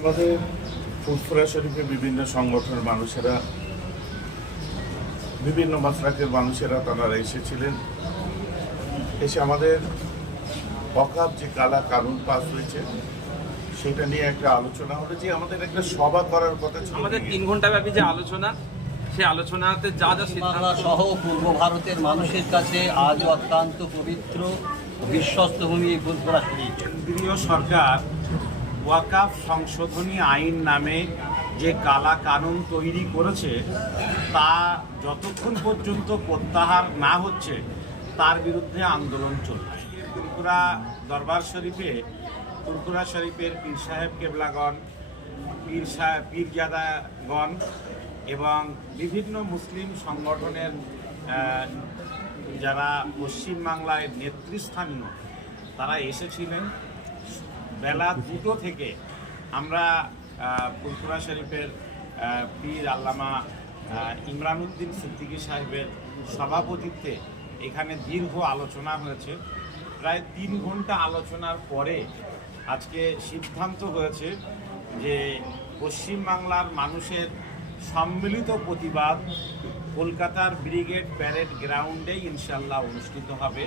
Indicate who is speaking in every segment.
Speaker 1: আমাদের শরীফে বিভিন্ন সংগঠনের মানুষেরা বিভিন্ন মাত্রাকের মানুষেরা তারা এসেছিলেন এসে আমাদের অকাপ যে কালা কারণ পাস হয়েছে সেটা নিয়ে একটা আলোচনা হলো যে আমাদের একটা সভা করার কথা ছিল
Speaker 2: আমাদের তিন ঘন্টা ব্যাপী যে আলোচনা সেই আলোচনাতে যা যা সিদ্ধান্ত
Speaker 3: সহ পূর্ব ভারতের মানুষের কাছে আজ অত্যন্ত পবিত্র বিশ্বস্ত ভূমি ফুলপুরা শরীফ
Speaker 4: কেন্দ্রীয় সরকার ওয়াকাফ সংশোধনী আইন নামে যে কালা কানুন তৈরি করেছে তা যতক্ষণ পর্যন্ত প্রত্যাহার না হচ্ছে তার বিরুদ্ধে আন্দোলন চলবে ত্রিপুরা দরবার শরীফে ত্রিপুরা শরীফের পীর সাহেব কেবলাগণ পীর সাহেব পীরজাদাগণ এবং বিভিন্ন মুসলিম সংগঠনের যারা পশ্চিমবাংলায় নেতৃস্থানীয় তারা এসেছিলেন বেলা দুটো থেকে আমরা ফুলপুরা শরীফের পীর আল্লামা ইমরান উদ্দিন সিদ্দিকী সাহেবের সভাপতিত্বে এখানে দীর্ঘ আলোচনা হয়েছে প্রায় তিন ঘন্টা আলোচনার পরে আজকে সিদ্ধান্ত হয়েছে যে পশ্চিমবাংলার মানুষের সম্মিলিত প্রতিবাদ কলকাতার ব্রিগেড প্যারেড গ্রাউন্ডে ইনশাল্লাহ অনুষ্ঠিত হবে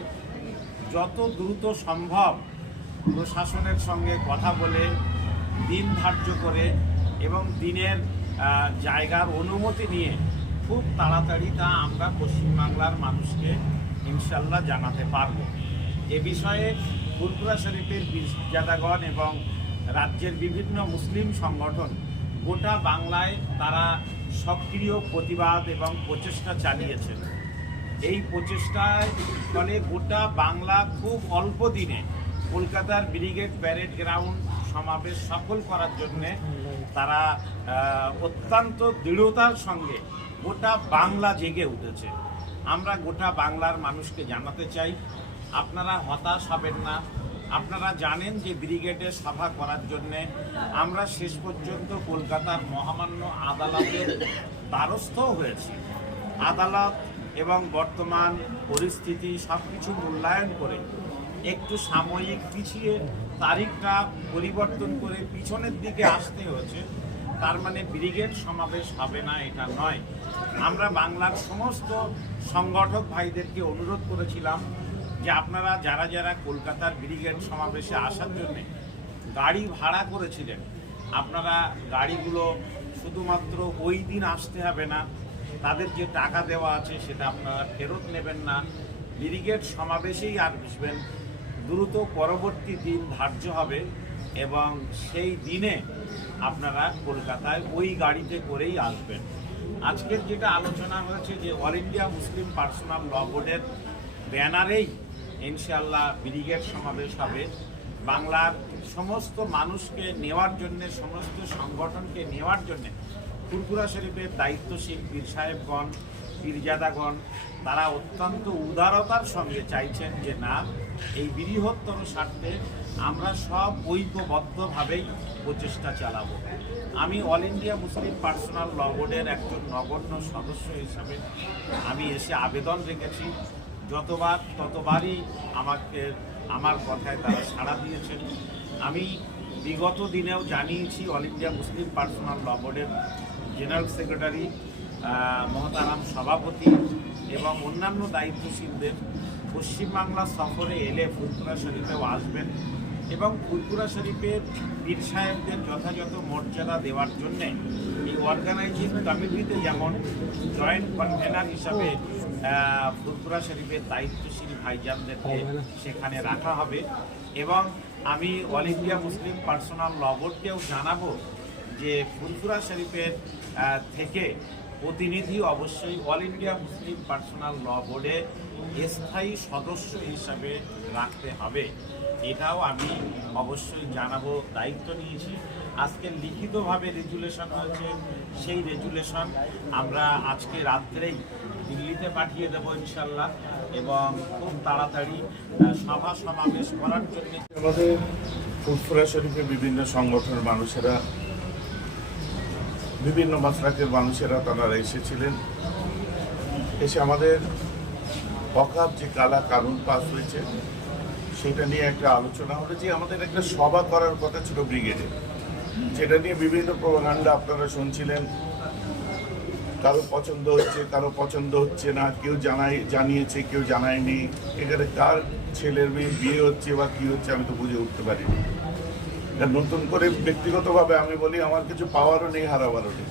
Speaker 4: যত দ্রুত সম্ভব প্রশাসনের সঙ্গে কথা বলে দিন ধার্য করে এবং দিনের জায়গার অনুমতি নিয়ে খুব তাড়াতাড়ি তা আমরা পশ্চিমবাংলার মানুষকে ইনশাল্লাহ জানাতে পারব এ বিষয়ে ফুরপুরা শরীফের বীরজাদাগণ এবং রাজ্যের বিভিন্ন মুসলিম সংগঠন গোটা বাংলায় তারা সক্রিয় প্রতিবাদ এবং প্রচেষ্টা চালিয়েছেন এই প্রচেষ্টায় ফলে গোটা বাংলা খুব অল্প দিনে কলকাতার ব্রিগেড প্যারেড গ্রাউন্ড সমাবেশ সফল করার জন্যে তারা অত্যন্ত দৃঢ়তার সঙ্গে গোটা বাংলা জেগে উঠেছে আমরা গোটা বাংলার মানুষকে জানাতে চাই আপনারা হতাশ হবেন না আপনারা জানেন যে ব্রিগেডের সভা করার জন্যে আমরা শেষ পর্যন্ত কলকাতার মহামান্য আদালতের দ্বারস্থ হয়েছি আদালত এবং বর্তমান পরিস্থিতি সব কিছু মূল্যায়ন করে একটু সাময়িক পিছিয়ে তারিখটা পরিবর্তন করে পিছনের দিকে আসতে হচ্ছে তার মানে ব্রিগেড সমাবেশ হবে না এটা নয় আমরা বাংলার সমস্ত সংগঠক ভাইদেরকে অনুরোধ করেছিলাম যে আপনারা যারা যারা কলকাতার ব্রিগেড সমাবেশে আসার জন্যে গাড়ি ভাড়া করেছিলেন আপনারা গাড়িগুলো শুধুমাত্র ওই দিন আসতে হবে না তাদের যে টাকা দেওয়া আছে সেটা আপনারা ফেরত নেবেন না ব্রিগেড সমাবেশেই আর বুঝবেন দ্রুত পরবর্তী দিন ধার্য হবে এবং সেই দিনে আপনারা কলকাতায় ওই গাড়িতে করেই আসবেন আজকের যেটা আলোচনা হয়েছে যে all India Muslim personal law বোর্ডের ব্যানারেই ইনশাল্লাহ ব্রিগেড সমাবেশ হবে বাংলার সমস্ত মানুষকে নেওয়ার জন্যে সমস্ত সংগঠনকে নেওয়ার জন্যে ফুরকুরা শরীফের দায়িত্বশীল বীর সাহেবগণ বীরজাদাগণ তারা অত্যন্ত উদারতার সঙ্গে চাইছেন যে না এই বৃহত্তর স্বার্থে আমরা সব ঐক্যবদ্ধভাবেই প্রচেষ্টা চালাবো আমি All India Muslim Personal Law বোর্ডের একজন নগণ্য সদস্য হিসাবে আমি এসে আবেদন রেখেছি যতবার ততবারই আমাকে আমার কথায় তারা সাড়া দিয়েছেন আমি বিগত দিনেও জানিয়েছি All India Muslim Personal Law বোর্ডের জেনারেল সেক্রেটারি মহতারাম সভাপতি এবং অন্যান্য দায়িত্বশীলদের পশ্চিমবাংলা সফরে এলে ফুরপুরা শরীফেও আসবেন এবং ফুরপুরা শরীফের পীর সাহেবদের যথাযথ মর্যাদা দেওয়ার জন্যে এই অর্গানাইজিং কমিটিতে যেমন জয়েন্ট কনভেনার হিসাবে ফুরপুরা শরীফের দায়িত্বশীল ভাইজানদেরকে সেখানে রাখা হবে এবং আমি অল ইন্ডিয়া মুসলিম পার্সোনাল লবরকেও জানাবো যে ফুরফুরা শরীফের থেকে প্রতিনিধি অবশ্যই All India Muslim Personal Law বোর্ডে স্থায়ী সদস্য হিসাবে রাখতে হবে এটাও আমি অবশ্যই জানাবো দায়িত্ব নিয়েছি আজকে লিখিতভাবে রেজুলেশন হয়েছে সেই রেজুলেশন আমরা আজকে রাত্রেই দিল্লিতে পাঠিয়ে দেব ইনশাল্লাহ এবং খুব তাড়াতাড়ি সভা সমাবেশ করার জন্য
Speaker 1: আমাদের ফুটফুরা শরীফে বিভিন্ন সংগঠনের মানুষেরা বিভিন্ন মাত্রাকের মানুষেরা তারা এসেছিলেন এসে আমাদের অকাপ যে কালা কানুন পাস হয়েছে সেটা নিয়ে একটা আলোচনা হলো যে আমাদের একটা সভা করার কথা ছিল ব্রিগেডে সেটা নিয়ে বিভিন্ন প্রভাকাণ্ডা আপনারা শুনছিলেন কারো পছন্দ হচ্ছে কারো পছন্দ হচ্ছে না কেউ জানাই জানিয়েছে কেউ জানায়নি এখানে কার ছেলের মেয়ে বিয়ে হচ্ছে বা কী হচ্ছে আমি তো বুঝে উঠতে পারিনি নতুন করে ব্যক্তিগতভাবে আমি বলি আমার কিছু পাওয়ারও নেই হারাবারও নেই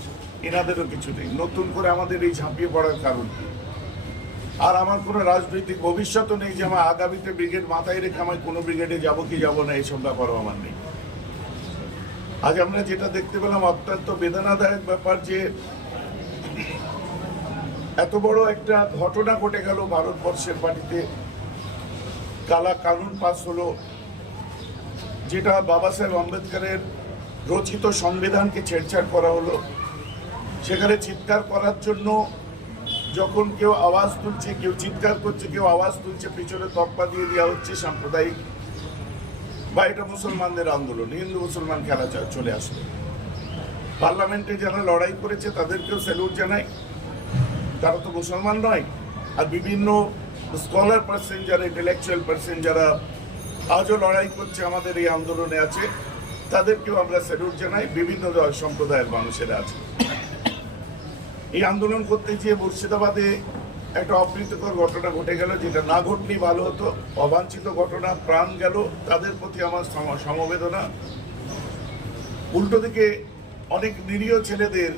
Speaker 1: এনাদেরও কিছু নেই নতুন করে আমাদের এই ঝাঁপিয়ে পড়ার কারণ কি আর আমার কোনো রাজনৈতিক ভবিষ্যৎও নেই যে আমার আগামীতে ব্রিগেড মাথায় রেখে আমার কোনো ব্রিগেডে যাব কি যাব না এইসব ব্যাপারও আমার নেই আজ আমরা যেটা দেখতে পেলাম অত্যন্ত বেদনাদায়ক ব্যাপার যে এত বড় একটা ঘটনা ঘটে গেল ভারতবর্ষের বাড়িতে কালা কানুন পাস হলো যেটা বাবা সাহেব আম্বেদকরের রচিত সংবিধানকে ছেড়ছাড় করা হলো সেখানে চিৎকার করার জন্য যখন কেউ আওয়াজ তুলছে কেউ চিৎকার করছে কেউ আওয়াজ তুলছে পিছনে তপ্পা দিয়ে দেওয়া হচ্ছে সাম্প্রদায়িক বা এটা মুসলমানদের আন্দোলন হিন্দু মুসলমান খেলা চলে আসবে পার্লামেন্টে যারা লড়াই করেছে তাদেরকেও স্যালুট জানাই তারা তো মুসলমান নয় আর বিভিন্ন স্কলার পার্সেন যারা ইন্টেলেকচুয়াল পার্সেন যারা আজও লড়াই করছে আমাদের এই আন্দোলনে আছে তাদেরকেও আমরা স্যালুট জানাই বিভিন্ন সম্প্রদায়ের মানুষেরা আছে এই আন্দোলন করতে গিয়ে মুর্শিদাবাদে একটা অপ্রীতকর ঘটনা ঘটে গেল যেটা না ঘটলেই ভালো হতো অবাঞ্ছিত ঘটনা প্রাণ গেল তাদের প্রতি আমার সমবেদনা উল্টো দিকে অনেক নিরীহ ছেলেদের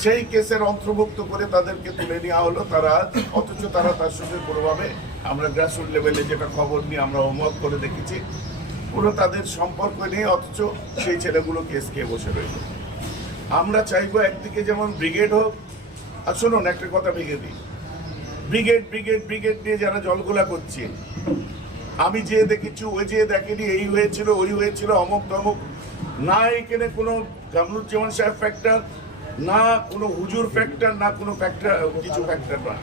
Speaker 1: সেই কেসের অন্তর্ভুক্ত করে তাদেরকে তুলে নেওয়া হলো তারা অথচ তারা তার সঙ্গে কোনোভাবে আমরা গ্রাসরুট লেভেলে যেটা খবর নিয়ে আমরা হোমওয়ার্ক করে দেখেছি কোনো তাদের সম্পর্ক নেই অথচ সেই ছেলেগুলো কেস খেয়ে বসে রয়েছে আমরা চাইবো একদিকে যেমন ব্রিগেড হোক আর শুনুন একটা কথা ভেঙে দিই ব্রিগেড ব্রিগেড ব্রিগেড নিয়ে যারা জলগোলা করছে আমি যে দেখেছি ওই যে দেখেনি এই হয়েছিল ওই হয়েছিল অমুক তমুক না এখানে কোনো কামরুজ্জামান সাহেব ফ্যাক্টর না কোনো হুজুর ফ্যাক্টর না কোনো ফ্যাক্টর কিছু ফ্যাক্টর নয়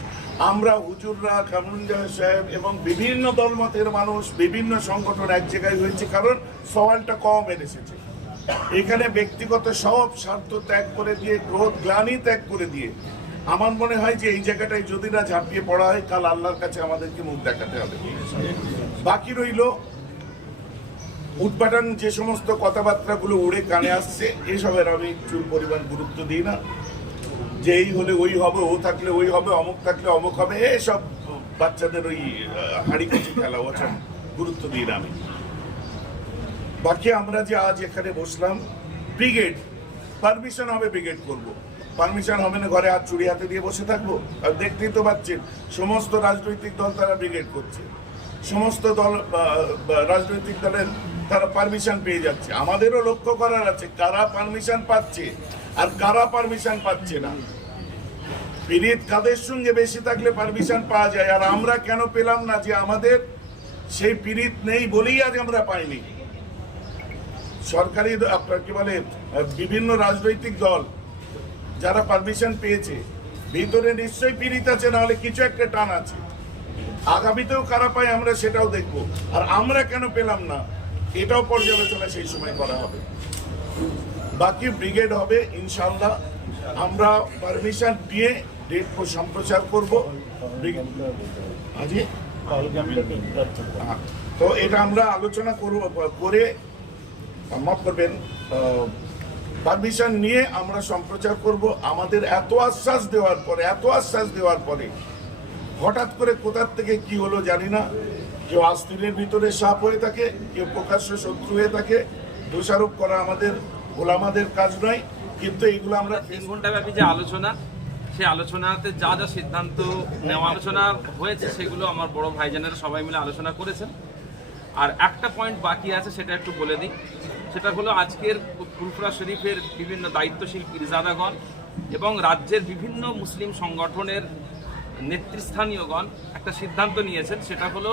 Speaker 1: আমরা হুজুররা কামরুল্লাহ সাহেব এবং বিভিন্ন দলমতের মানুষ বিভিন্ন সংগঠন এক জায়গায় হয়েছে কারণ সওয়ালটা কম এসেছে এখানে ব্যক্তিগত সব স্বার্থ ত্যাগ করে দিয়ে ক্রোধ গ্লানি ত্যাগ করে দিয়ে আমার মনে হয় যে এই জায়গাটায় যদি না ঝাঁপিয়ে পড়া হয় কাল আল্লাহর কাছে আমাদেরকে মুখ দেখাতে হবে বাকি রইল উদ্ভাটন যে সমস্ত কথাবার্তাগুলো উড়ে কানে আসছে এসবের আমি চুল পরিমাণ গুরুত্ব দিই না যেই হলে ওই হবে ও থাকলে ওই হবে অমুক থাকলে অমুক হবে এসব বাচ্চাদের ওই হাড়ি কুচি খেলা ওটা আচ্ছা, গুরুত্ব দিই না আমি বাকি আমরা যে আজ এখানে বসলাম ব্রিগেড পারমিশন হবে ব্রিগেড করব। পারমিশন হবে না ঘরে আর চুরি হাতে দিয়ে বসে থাকবো আর দেখতেই তো পাচ্ছেন সমস্ত রাজনৈতিক দল তারা ব্রিগেড করছে সমস্ত দল রাজনৈতিক দলের তারা পারমিশন পেয়ে যাচ্ছে আমাদেরও লক্ষ্য করার আছে কারা পারমিশন পাচ্ছে আর কারা পারমিশন পাচ্ছে না পীড়িত কাদের সঙ্গে বেশি থাকলে পারমিশন পাওয়া যায় আর আমরা কেন পেলাম না যে আমাদের সেই পীড়িত নেই বলেই আজ আমরা পাইনি সরকারি আপনার কি বলে বিভিন্ন রাজনৈতিক দল যারা পারমিশন পেয়েছে ভিতরে নিশ্চয়ই পীড়িত আছে নাহলে কিছু একটা টান আছে আগামীতেও কারা পায় আমরা সেটাও দেখব আর আমরা কেন পেলাম না এটাও পর্যালোচনা সেই সময় করা হবে বাকি ব্রিগেড হবে ইনশাল্লাহ আমরা পারমিশন দিয়ে ডেট সম্প্রচার করবো হ্যাঁ। তো এটা আমরা আলোচনা করব করে মত করবেন পারমিশন নিয়ে আমরা সম্প্রচার করব আমাদের এত আশ্বাস দেওয়ার পরে এত আশ্বাস দেওয়ার পরে হঠাৎ করে কোথার থেকে কি হলো জানি না কেউ আস্তিনের ভিতরে সাপ হয়ে থাকে কেউ প্রকাশ্য শত্রু হয়ে থাকে দোষারোপ করা আমাদের ওলামাদের কাজ নয় কিন্তু এগুলো আমরা
Speaker 2: তিন ঘন্টা ব্যাপী যে আলোচনা সেই আলোচনাতে যা যা সিদ্ধান্ত নেওয়া আলোচনা হয়েছে সেগুলো আমার বড় ভাইজানেরা সবাই মিলে আলোচনা করেছেন আর একটা পয়েন্ট বাকি আছে সেটা একটু বলে দিই সেটা হলো আজকের ফুলপুরা শরীফের বিভিন্ন দায়িত্বশীল ইরজাদাগণ এবং রাজ্যের বিভিন্ন মুসলিম সংগঠনের নেতৃস্থানীয়গণ একটা সিদ্ধান্ত নিয়েছেন সেটা হলো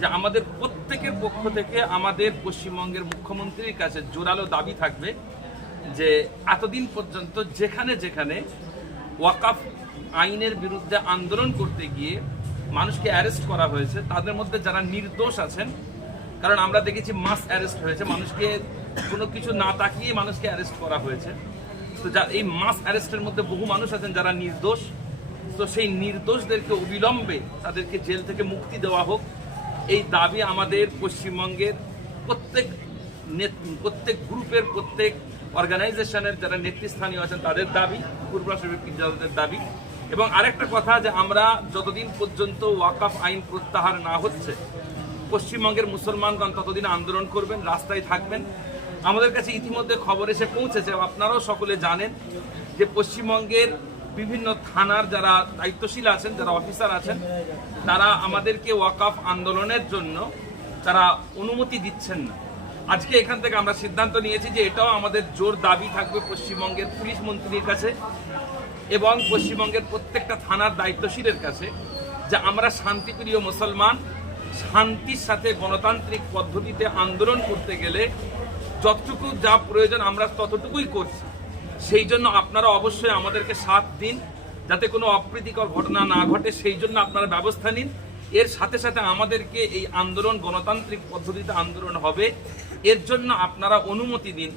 Speaker 2: যে আমাদের প্রত্যেকের পক্ষ থেকে আমাদের পশ্চিমবঙ্গের মুখ্যমন্ত্রীর কাছে জোরালো দাবি থাকবে যে এতদিন পর্যন্ত যেখানে যেখানে ওয়াকাফ আইনের বিরুদ্ধে আন্দোলন করতে গিয়ে মানুষকে অ্যারেস্ট করা হয়েছে তাদের মধ্যে যারা নির্দোষ আছেন কারণ আমরা দেখেছি মাস অ্যারেস্ট হয়েছে মানুষকে কোনো কিছু না তাকিয়ে মানুষকে অ্যারেস্ট করা হয়েছে তো যা এই মাস অ্যারেস্টের মধ্যে বহু মানুষ আছেন যারা নির্দোষ তো সেই নির্দোষদেরকে অবিলম্বে তাদেরকে জেল থেকে মুক্তি দেওয়া হোক এই দাবি আমাদের পশ্চিমবঙ্গের প্রত্যেক প্রত্যেক গ্রুপের প্রত্যেক অর্গানাইজেশনের যারা নেতৃস্থানীয় আছেন তাদের দাবি পূর্বাসবিক যাদের দাবি এবং আরেকটা কথা যে আমরা যতদিন পর্যন্ত ওয়াকাফ আইন প্রত্যাহার না হচ্ছে পশ্চিমবঙ্গের মুসলমানগণ ততদিন আন্দোলন করবেন রাস্তায় থাকবেন আমাদের কাছে ইতিমধ্যে খবর এসে পৌঁছেছে আপনারাও সকলে জানেন যে পশ্চিমবঙ্গের বিভিন্ন থানার যারা দায়িত্বশীল আছেন যারা অফিসার আছেন তারা আমাদেরকে ওয়াকাফ আন্দোলনের জন্য তারা অনুমতি দিচ্ছেন না আজকে এখান থেকে আমরা সিদ্ধান্ত নিয়েছি যে এটাও আমাদের জোর দাবি থাকবে পশ্চিমবঙ্গের পুলিশ মন্ত্রীর কাছে এবং পশ্চিমবঙ্গের প্রত্যেকটা থানার দায়িত্বশীলের কাছে যে আমরা শান্তিপ্রিয় মুসলমান শান্তির সাথে গণতান্ত্রিক পদ্ধতিতে আন্দোলন করতে গেলে যতটুকু যা প্রয়োজন আমরা ততটুকুই করছি সেই জন্য আপনারা অবশ্যই আমাদেরকে সাত দিন যাতে কোনো অপ্রীতিকর ঘটনা না ঘটে সেই জন্য আপনারা ব্যবস্থা নিন এর সাথে সাথে আমাদেরকে এই আন্দোলন গণতান্ত্রিক পদ্ধতিতে আন্দোলন হবে এর জন্য আপনারা অনুমতি দিন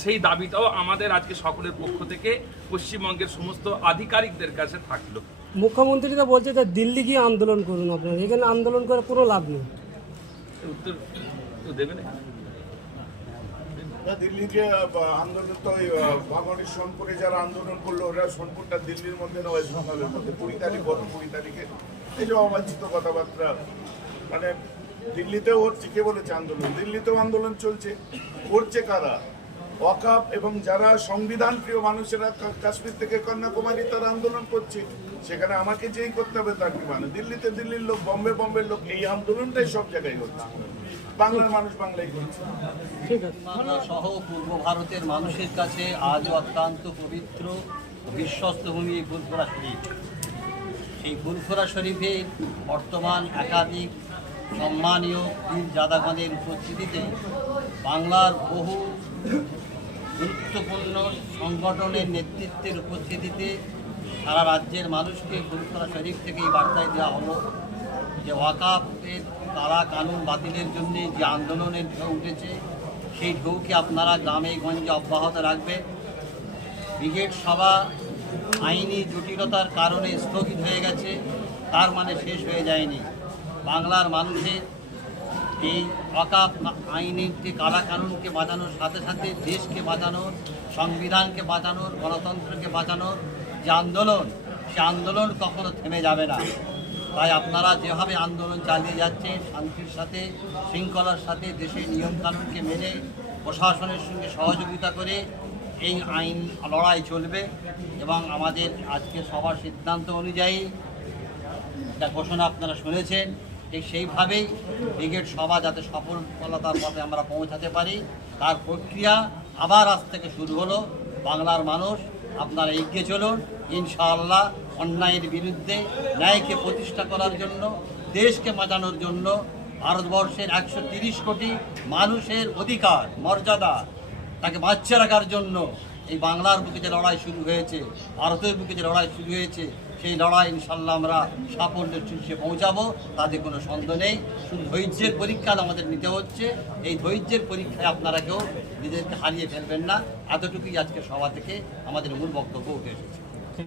Speaker 2: সেই দাবিটাও আমাদের আজকে সকলের পক্ষ থেকে পশ্চিমবঙ্গের সমস্ত আধিকারিকদের কাছে থাকলো
Speaker 5: মুখ্যমন্ত্রীরা বলছে যে দিল্লি গিয়ে আন্দোলন করুন আপনারা এখানে আন্দোলন করে কোনো লাভ নেই
Speaker 2: উত্তর দেবে না
Speaker 1: দিল্লিতে আন্দোলন তো ভাঙনের সোনপুরে যারা আন্দোলন করলো ওরা সোনপুরটা দিল্লির মধ্যে না ওয়েস্ট মধ্যে কুড়ি তারিখ গত কুড়ি তারিখে এই যে অবাঞ্ছিত কথাবার্তা মানে দিল্লিতেও হচ্ছে কে বলেছে আন্দোলন দিল্লিতেও আন্দোলন চলছে করছে কারা ওয়াকাপ এবং যারা সংবিধান প্রিয় মানুষেরা কাশ্মীর থেকে কন্যাকুমারী তারা আন্দোলন করছে সেখানে আমাকে যেই করতে হবে তার কি মানে দিল্লিতে দিল্লির লোক বম্বে বম্বের লোক এই আন্দোলনটাই সব জায়গায় হচ্ছে বাংলার মানুষ বাংলায় করছে
Speaker 3: সহ পূর্ব ভারতের মানুষের কাছে আজ অত্যন্ত পবিত্র বিশ্বস্ত ভূমি গুলফোরা শরীফ সেই গুলফোরা শরীফে বর্তমান একাধিক সম্মানীয় বীর জাদাগণের উপস্থিতিতে বাংলার বহু গুরুত্বপূর্ণ সংগঠনের নেতৃত্বের উপস্থিতিতে সারা রাজ্যের মানুষকে গুরুত্বরা শরীফ থেকেই বার্তায় দেওয়া হলো যে ওয়াকাফের কারা কানুন বাতিলের জন্য যে আন্দোলনের ঢেউ উঠেছে সেই ঢেউকে আপনারা গ্রামে গঞ্জে অব্যাহত রাখবে ব্রিগেড সভা আইনি জটিলতার কারণে স্থগিত হয়ে গেছে তার মানে শেষ হয়ে যায়নি বাংলার মানুষের এই অকাপ আইনের যে কালা কানুনকে বাঁচানোর সাথে সাথে দেশকে বাঁচানোর সংবিধানকে বাঁচানোর গণতন্ত্রকে বাঁচানোর যে আন্দোলন সে আন্দোলন কখনো থেমে যাবে না তাই আপনারা যেভাবে আন্দোলন চালিয়ে যাচ্ছেন শান্তির সাথে শৃঙ্খলার সাথে দেশের নিয়মকানুনকে মেনে প্রশাসনের সঙ্গে সহযোগিতা করে এই আইন লড়াই চলবে এবং আমাদের আজকে সবার সিদ্ধান্ত অনুযায়ী একটা ঘোষণা আপনারা শুনেছেন ঠিক সেইভাবেই ব্রিগেড সভা যাতে সফলতার পথে আমরা পৌঁছাতে পারি তার প্রক্রিয়া আবার আজ থেকে শুরু হলো বাংলার মানুষ আপনারা এগিয়ে চলুন ইনশাআল্লাহ অন্যায়ের বিরুদ্ধে ন্যায়কে প্রতিষ্ঠা করার জন্য দেশকে বাঁচানোর জন্য ভারতবর্ষের একশো কোটি মানুষের অধিকার মর্যাদা তাকে বাঁচিয়ে রাখার জন্য এই বাংলার বুকে যে লড়াই শুরু হয়েছে ভারতের বুকে যে লড়াই শুরু হয়েছে সেই লড়াই ইনশাল্লাহ আমরা সাফল্যের শীর্ষে পৌঁছাবো তাতে কোনো সন্দেহ নেই শুধু ধৈর্যের পরীক্ষা আমাদের নিতে হচ্ছে এই ধৈর্যের পরীক্ষায় আপনারা কেউ নিজেদেরকে হারিয়ে ফেলবেন না এতটুকুই আজকে সভা থেকে আমাদের মূল বক্তব্য উঠে এসেছে